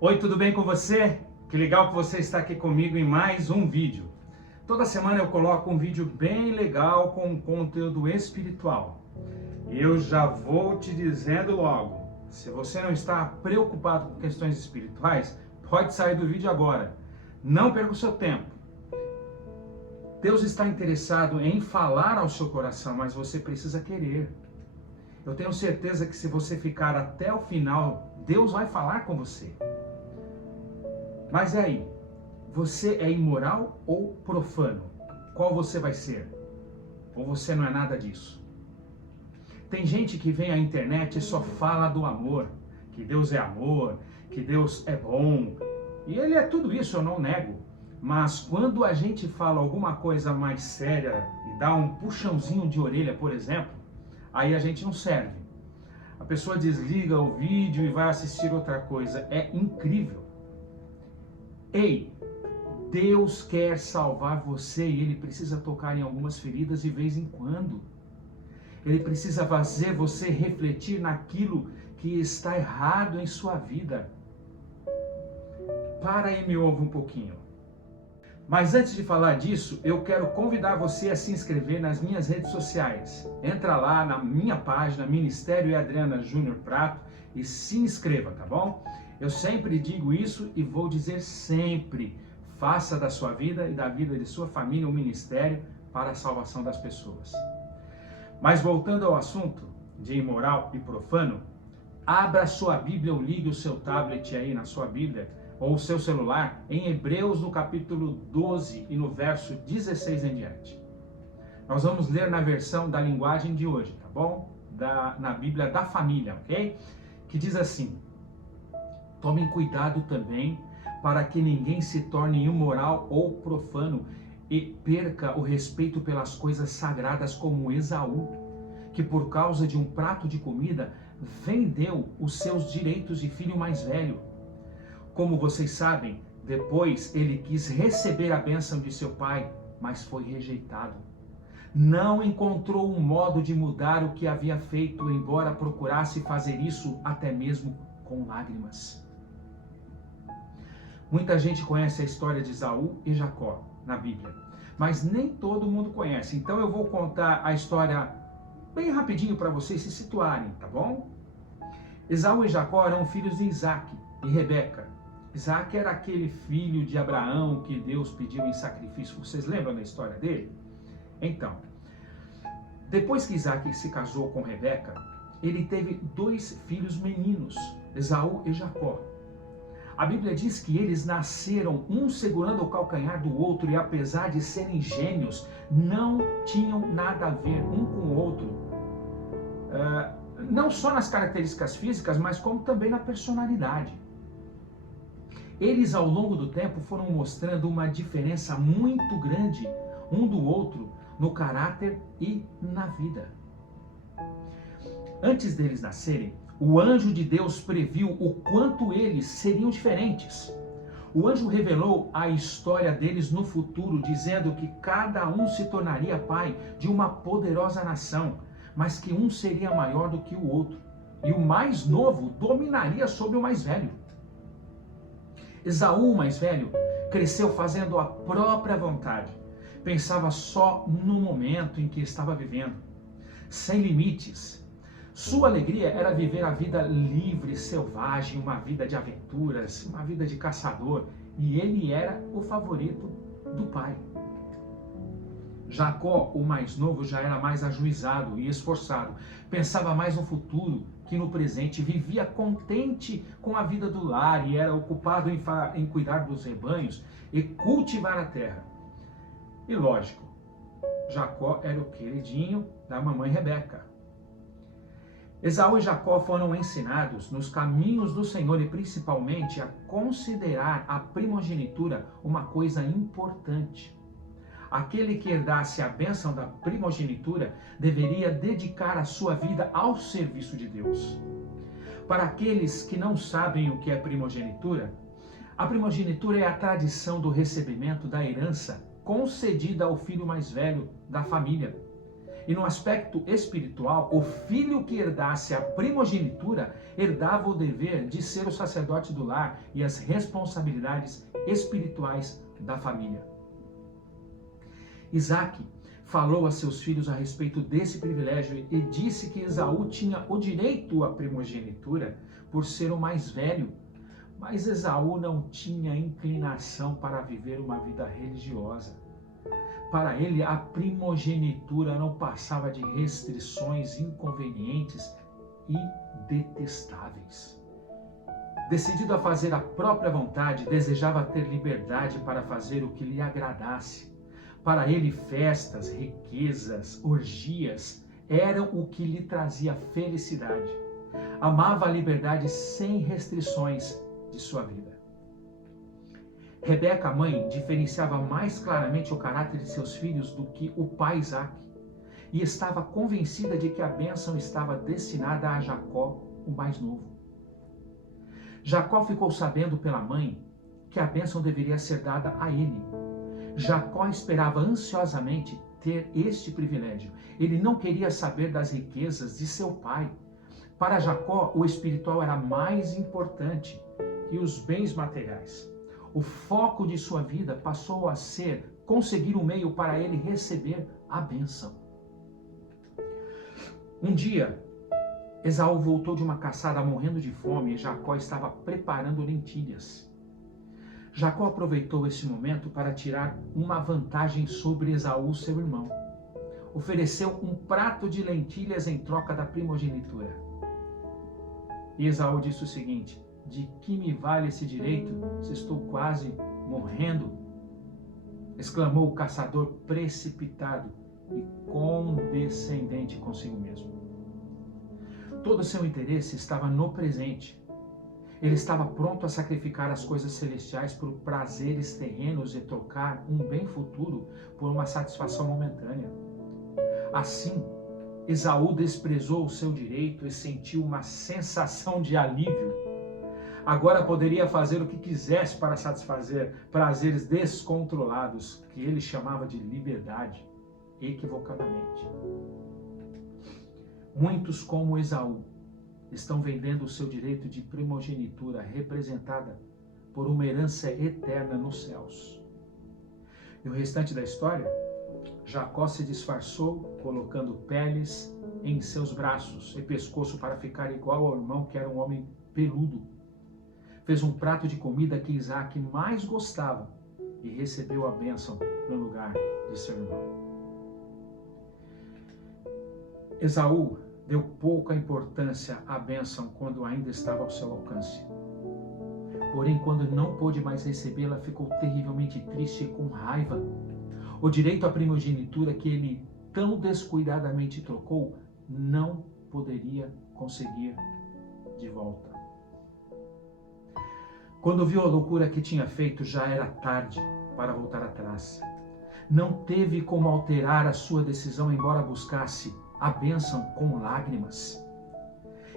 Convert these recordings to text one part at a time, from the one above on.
Oi, tudo bem com você? Que legal que você está aqui comigo em mais um vídeo. Toda semana eu coloco um vídeo bem legal com um conteúdo espiritual. Eu já vou te dizendo logo, se você não está preocupado com questões espirituais, pode sair do vídeo agora. Não perca o seu tempo. Deus está interessado em falar ao seu coração, mas você precisa querer. Eu tenho certeza que se você ficar até o final, Deus vai falar com você. Mas aí, você é imoral ou profano? Qual você vai ser? Ou você não é nada disso? Tem gente que vem à internet e só fala do amor, que Deus é amor, que Deus é bom. E ele é tudo isso, eu não nego. Mas quando a gente fala alguma coisa mais séria e dá um puxãozinho de orelha, por exemplo, aí a gente não serve. A pessoa desliga o vídeo e vai assistir outra coisa. É incrível. Ei, Deus quer salvar você e Ele precisa tocar em algumas feridas de vez em quando. Ele precisa fazer você refletir naquilo que está errado em sua vida. Para e me ouve um pouquinho. Mas antes de falar disso, eu quero convidar você a se inscrever nas minhas redes sociais. Entra lá na minha página, Ministério Adriana Júnior Prato, e se inscreva, tá bom? Eu sempre digo isso e vou dizer sempre: faça da sua vida e da vida de sua família um ministério para a salvação das pessoas. Mas voltando ao assunto de imoral e profano, abra sua Bíblia ou ligue o seu tablet aí na sua Bíblia ou o seu celular em Hebreus no capítulo 12 e no verso 16 em diante. Nós vamos ler na versão da linguagem de hoje, tá bom? Na Bíblia da família, ok? Que diz assim: tomem cuidado também para que ninguém se torne imoral ou profano e perca o respeito pelas coisas sagradas como Esaú, que por causa de um prato de comida vendeu os seus direitos de filho mais velho. Como vocês sabem, depois ele quis receber a bênção de seu pai, mas foi rejeitado. Não encontrou um modo de mudar o que havia feito, embora procurasse fazer isso até mesmo com lágrimas. Muita gente conhece a história de Esaú e Jacó na Bíblia, mas nem todo mundo conhece. Então eu vou contar a história bem rapidinho para vocês se situarem, tá bom? Esaú e Jacó eram filhos de Isaac e Rebeca. Isaac era aquele filho de Abraão que Deus pediu em sacrifício. Vocês lembram da história dele? Então, depois que Isaac se casou com Rebeca, ele teve 2 filhos meninos, Esaú e Jacó. A Bíblia diz que eles nasceram um segurando o calcanhar do outro e, apesar de serem gêmeos, não tinham nada a ver um com o outro. Não só nas características físicas, mas como também na personalidade. Eles, ao longo do tempo, foram mostrando uma diferença muito grande um do outro no caráter e na vida. Antes deles nascerem, o anjo de Deus previu o quanto eles seriam diferentes. O anjo revelou a história deles no futuro, dizendo que cada um se tornaria pai de uma poderosa nação, mas que um seria maior do que o outro, e o mais novo dominaria sobre o mais velho. Esaú, o mais velho, cresceu fazendo a própria vontade. Pensava só no momento em que estava vivendo, sem limites. Sua alegria era viver a vida livre, selvagem, uma vida de aventuras, uma vida de caçador, e ele era o favorito do pai. Jacó, o mais novo, já era mais ajuizado e esforçado, pensava mais no futuro que no presente, vivia contente com a vida do lar e era ocupado em cuidar dos rebanhos e cultivar a terra. E lógico, Jacó era o queridinho da mamãe Rebeca. Esaú e Jacó foram ensinados nos caminhos do Senhor e principalmente a considerar a primogenitura uma coisa importante. Aquele que herdasse a bênção da primogenitura deveria dedicar a sua vida ao serviço de Deus. Para aqueles que não sabem o que é primogenitura, a primogenitura é a tradição do recebimento da herança concedida ao filho mais velho da família. E no aspecto espiritual, o filho que herdasse a primogenitura herdava o dever de ser o sacerdote do lar e as responsabilidades espirituais da família. Isaac falou a seus filhos a respeito desse privilégio e disse que Esaú tinha o direito à primogenitura por ser o mais velho, mas Esaú não tinha inclinação para viver uma vida religiosa. Para ele, a primogenitura não passava de restrições inconvenientes e detestáveis. Decidido a fazer a própria vontade, desejava ter liberdade para fazer o que lhe agradasse. Para ele, festas, riquezas, orgias eram o que lhe trazia felicidade. Amava a liberdade sem restrições de sua vida. Rebeca, a mãe, diferenciava mais claramente o caráter de seus filhos do que o pai Isaac, e estava convencida de que a bênção estava destinada a Jacó, o mais novo. Jacó ficou sabendo pela mãe que a bênção deveria ser dada a ele. Jacó esperava ansiosamente ter este privilégio. Ele não queria saber das riquezas de seu pai. Para Jacó, o espiritual era mais importante que os bens materiais. O foco de sua vida passou a ser conseguir um meio para ele receber a bênção. Um dia, Esaú voltou de uma caçada morrendo de fome e Jacó estava preparando lentilhas. Jacó aproveitou esse momento para tirar uma vantagem sobre Esaú, seu irmão. Ofereceu um prato de lentilhas em troca da primogenitura. E Esaú disse o seguinte: de que me vale esse direito se estou quase morrendo? Exclamou o caçador precipitado e condescendente consigo mesmo. Todo o seu interesse estava no presente. Ele estava pronto a sacrificar as coisas celestiais por prazeres terrenos e trocar um bem futuro por uma satisfação momentânea. Assim, Esaú desprezou o seu direito e sentiu uma sensação de alívio. Agora poderia fazer o que quisesse para satisfazer prazeres descontrolados, que ele chamava de liberdade, equivocadamente. Muitos, como Esaú, estão vendendo o seu direito de primogenitura, representada por uma herança eterna nos céus. E o restante da história? Jacó se disfarçou, colocando peles em seus braços e pescoço para ficar igual ao irmão, que era um homem peludo. Fez um prato de comida que Isaac mais gostava e recebeu a bênção no lugar de seu irmão. Esaú deu pouca importância à bênção quando ainda estava ao seu alcance. Porém, quando não pôde mais recebê-la, ficou terrivelmente triste e com raiva. O direito à primogenitura que ele tão descuidadamente trocou, não poderia conseguir de volta. Quando viu a loucura que tinha feito, já era tarde para voltar atrás. Não teve como alterar a sua decisão, embora buscasse a bênção com lágrimas.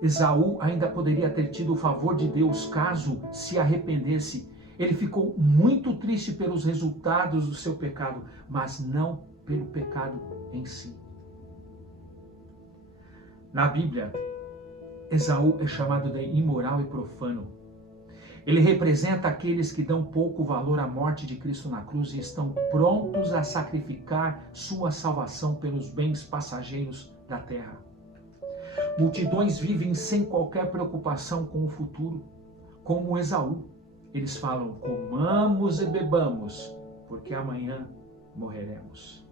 Esaú ainda poderia ter tido o favor de Deus caso se arrependesse. Ele ficou muito triste pelos resultados do seu pecado, mas não pelo pecado em si. Na Bíblia, Esaú é chamado de imoral e profano. Ele representa aqueles que dão pouco valor à morte de Cristo na cruz e estão prontos a sacrificar sua salvação pelos bens passageiros da terra. Multidões vivem sem qualquer preocupação com o futuro, como Esaú. Eles falam: comamos e bebamos, porque amanhã morreremos.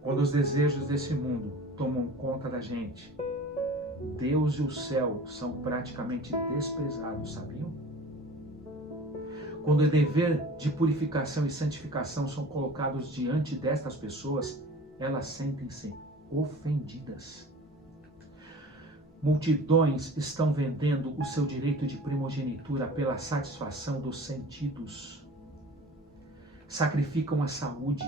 Quando os desejos desse mundo tomam conta da gente, Deus e o céu são praticamente desprezados, sabiam? Quando o dever de purificação e santificação são colocados diante destas pessoas, elas sentem-se ofendidas. Multidões estão vendendo o seu direito de primogenitura pela satisfação dos sentidos. Sacrificam a saúde,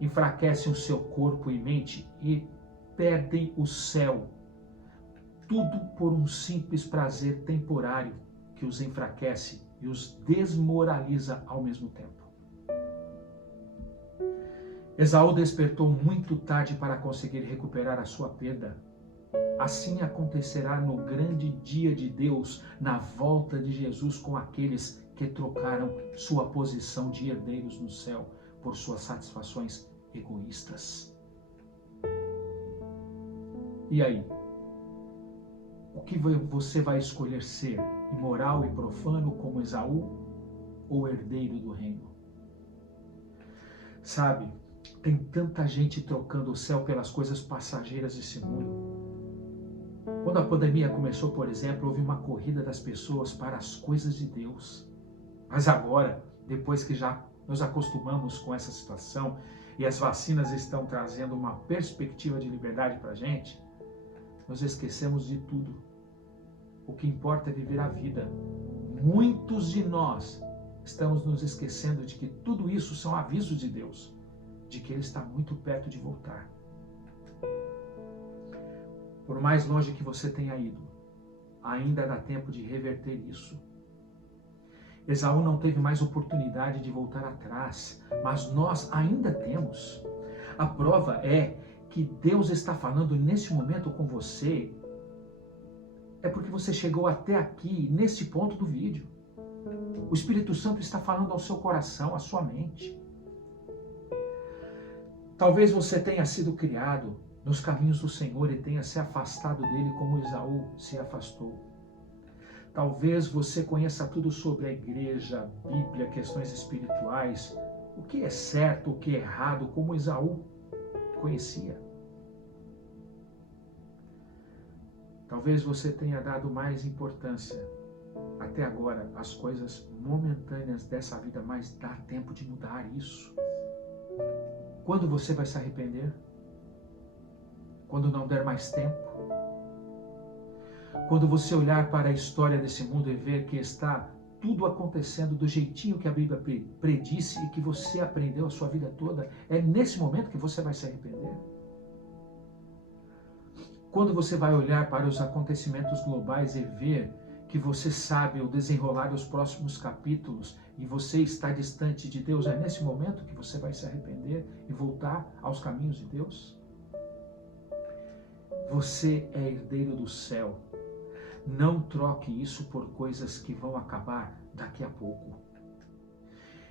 enfraquecem o seu corpo e mente e perdem o céu. Tudo por um simples prazer temporário que os enfraquece e os desmoraliza ao mesmo tempo. Esaú despertou muito tarde para conseguir recuperar a sua perda. Assim acontecerá no grande dia de Deus, na volta de Jesus com aqueles que trocaram sua posição de herdeiros no céu por suas satisfações egoístas. E aí? O que você vai escolher ser? Imoral e profano como Esaú ou herdeiro do reino? Sabe, tem tanta gente trocando o céu pelas coisas passageiras desse mundo. Quando a pandemia começou, por exemplo, houve uma corrida das pessoas para as coisas de Deus. Mas agora, depois que já nos acostumamos com essa situação e as vacinas estão trazendo uma perspectiva de liberdade para a gente, nós esquecemos de tudo. O que importa é viver a vida. Muitos de nós estamos nos esquecendo de que tudo isso são avisos de Deus, de que Ele está muito perto de voltar. Por mais longe que você tenha ido, ainda dá tempo de reverter isso. Esaú não teve mais oportunidade de voltar atrás, mas nós ainda temos. A prova é que Deus está falando nesse momento com você, é porque você chegou até aqui, nesse ponto do vídeo. O Espírito Santo está falando ao seu coração, à sua mente. Talvez você tenha sido criado nos caminhos do Senhor e tenha se afastado dele como Esaú se afastou. Talvez você conheça tudo sobre a igreja, a Bíblia, questões espirituais, o que é certo, o que é errado, como Esaú conhecia. Talvez você tenha dado mais importância até agora às coisas momentâneas dessa vida, mas dá tempo de mudar isso. Quando você vai se arrepender? Quando não der mais tempo? Quando você olhar para a história desse mundo e ver que está tudo acontecendo do jeitinho que a Bíblia predisse e que você aprendeu a sua vida toda, é nesse momento que você vai se arrepender? Quando você vai olhar para os acontecimentos globais e ver que você sabe o desenrolar dos próximos capítulos e você está distante de Deus, é nesse momento que você vai se arrepender e voltar aos caminhos de Deus? Você é herdeiro do céu. Não troque isso por coisas que vão acabar daqui a pouco.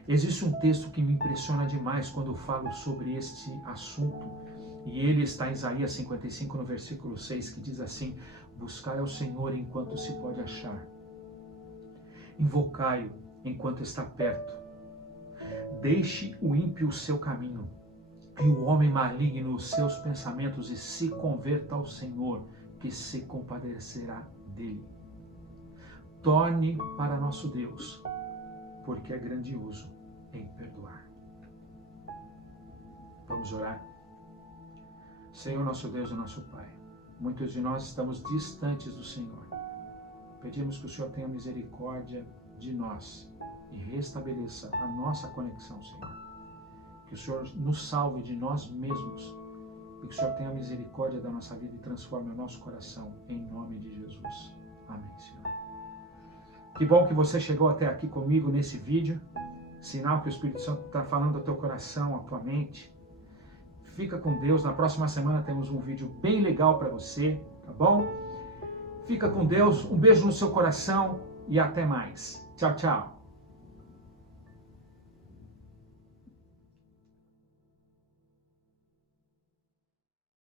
Existe um texto que me impressiona demais quando eu falo sobre este assunto, e ele está em Isaías 55, no versículo 6, que diz assim: buscai ao Senhor enquanto se pode achar. Invocai-o enquanto está perto. Deixe o ímpio o seu caminho, e o homem maligno os seus pensamentos, e se converta ao Senhor, que se compadecerá dele. Torne para nosso Deus, porque é grandioso em perdoar. Vamos orar? Senhor, nosso Deus e nosso Pai, muitos de nós estamos distantes do Senhor. Pedimos que o Senhor tenha misericórdia de nós e restabeleça a nossa conexão, Senhor. Que o Senhor nos salve de nós mesmos e que o Senhor tenha misericórdia da nossa vida e transforme o nosso coração, em nome de Jesus. Amém, Senhor. Que bom que você chegou até aqui comigo nesse vídeo, sinal que o Espírito Santo está falando ao teu coração, à tua mente. Fica com Deus, na próxima semana temos um vídeo bem legal para você, tá bom? Fica com Deus, um beijo no seu coração e até mais. Tchau, tchau.